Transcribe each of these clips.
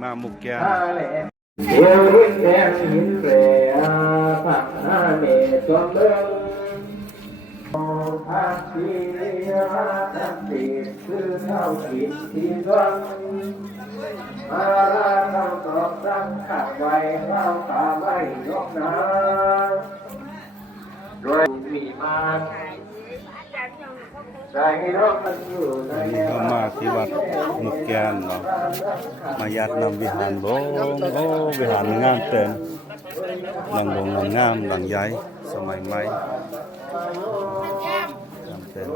มามุกแก้วเอวหินแดงหินเปรย์ผักหน้าเนตจอมเบิ้งผักชีราทั้งปีคือเท่ากินที่รังมาลาเท่าตอกตั้งขัดไว้เท่าตาไว้ยกน้ำโดยมีมาวันนี้ก็มาที่วัดมุกแกนเนาะมายัดนำวิหารหลวงโอ้วิหารงามเต็มหลังหลวงงามหลังใหญ่สมัยใหม่งามเต็ม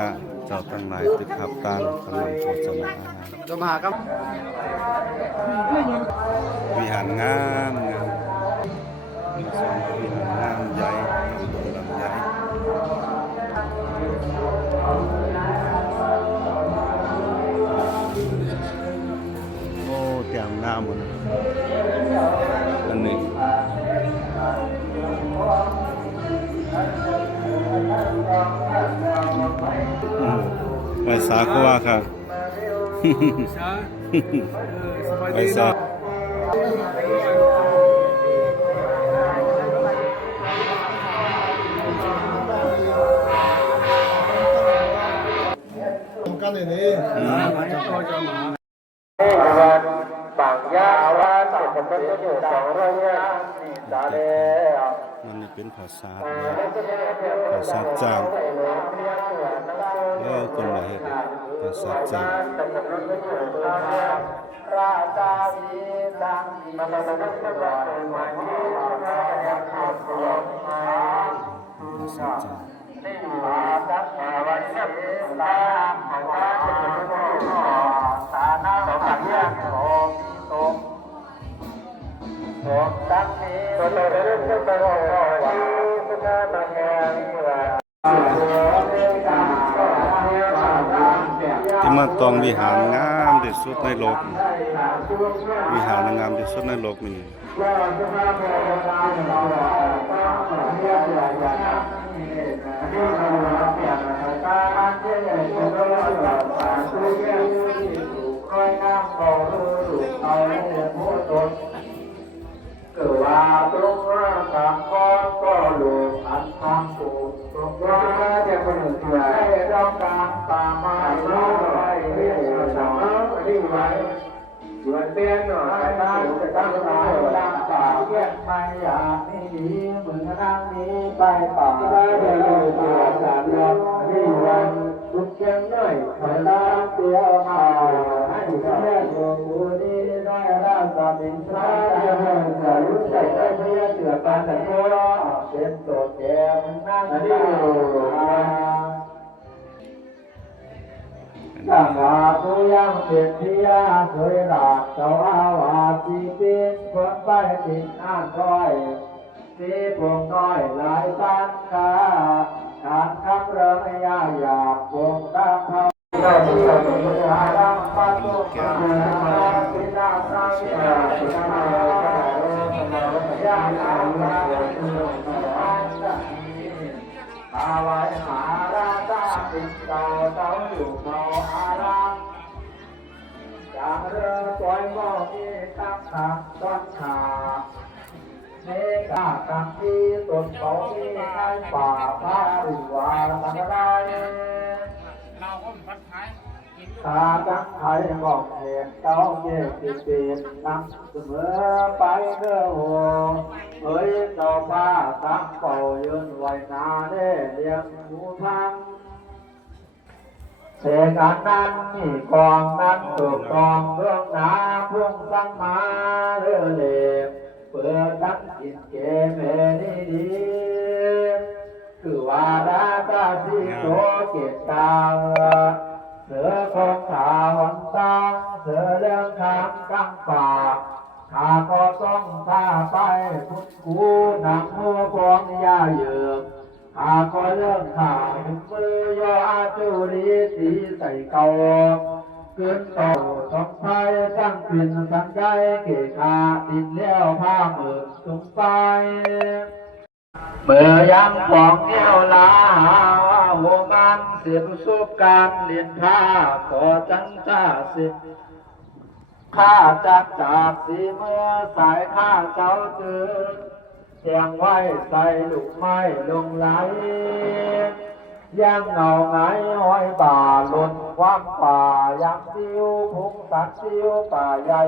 นะเจ้าตั้งหลายตึกขับตานกำลังโฆษณาจะมาครับวิหารงามงามวิหารงามใหญ่หลังใหญ่โอ้แจ่มงามหมดอันนี้ไปสาก็ว่าค่ะไปสากันเลยนี่มันจะคอยจะมาวันฝั่งยาวันเป็นคนที่อยู่ต่างเรื่องนี่ตาเล่มันนี่เป็นภาษาภาษาจางคนมาเห็นภาษาจางราชาสีสังมันเป็นคนที่อยู่ภาษาจางนี่มาจากวันนี้ตามของว่าสานาสังยังโอมิโตโอตังนี้ตัวเรื่องเรื่องตัววันสุนันท์แห่งเมืองที่มาตองวิหารงามที่สุดในโลกวิหารงามที่สุดในโลกนี่เกิดว่าตรงร่างกายก็หลุดอันทำปูตรงว่าเด็กคนหนึ่งที่ให้เราการตามมาเราไปเรียกสาวนี่ไว้ส่วนเตี้ยนหน่อยตาจะตั้งตาดังป่าเยี่ยมไม่อยากนี่ดีเหมือนนั่งนี้ไปป่าได้เลยตัวสามรอบนี่วันทุกเชียงหน่อยขอตาเตี้ยมาให้แม่ดวงบุรีน้อยราชบินทราจะรู้ใจได้เพื่อเสือปานแต่ตัวเป็นตัวแก่นั่งนี่สังฆาตุยังเป็นที่ยาสวยหลากเจ้าอาวาสีเป็นคนไปติดอ่านร้อยสีพวงน้อยหลายตันกาการคำเริ่มยากอยากพวงตามเขาเราที่เรามีอารังปัตตุมาสิตาสังยาสิตาญาณาลังอาวัยมหาราชาปิดเก่าเจ้าอยู่เมาอารังจากเรือสวยมองมีตั้งขับต้นขาเมฆาตังที่ต้นเขามีใต้ป่าพระริวาสังไรตาตั้งไทยบอกเหตุเจ้าเย่ติดติดนั่งเสมอไปเนื้อหัวเฮ้ยเจ้าป้าตั้งเป่ายืนไว้นาเล่เลี้ยงหมูพังเสกานนั้นมีกองนั้นถูกกองเรื่องนาพุ่งสังมาเรือเล็บเปิดทั้งกินเกเมนี่ดีคือว่าราตาสีโตเกตกาวเสือคงขาหอนตังเสือเรื่องทางกังป่าข้าก็ต้องพาไปพุทธคูหนังมือฟองยาเยือกข้าก็เรื่องข่าวมือยออาจุรีสีใส่เก่าขึ้นโตต้องไทยตั้งปิ่นสังใจเกขาติดเลี้ยวผ้ามือสุงไปเมื่อยังฟองเงี้ยวลา โหมานเสียประสบการณ์เรียนผ้าขอจังจ้าสิข้าจากสีเมื่อสายข้าเจ้าตื่นเสียงไว้ใส่ลูกไม้ลงไหลย่างเงาไงห้อยบ่าหล่นความป่ายังซิวพุงสัตว์ซิวป่าใหญ่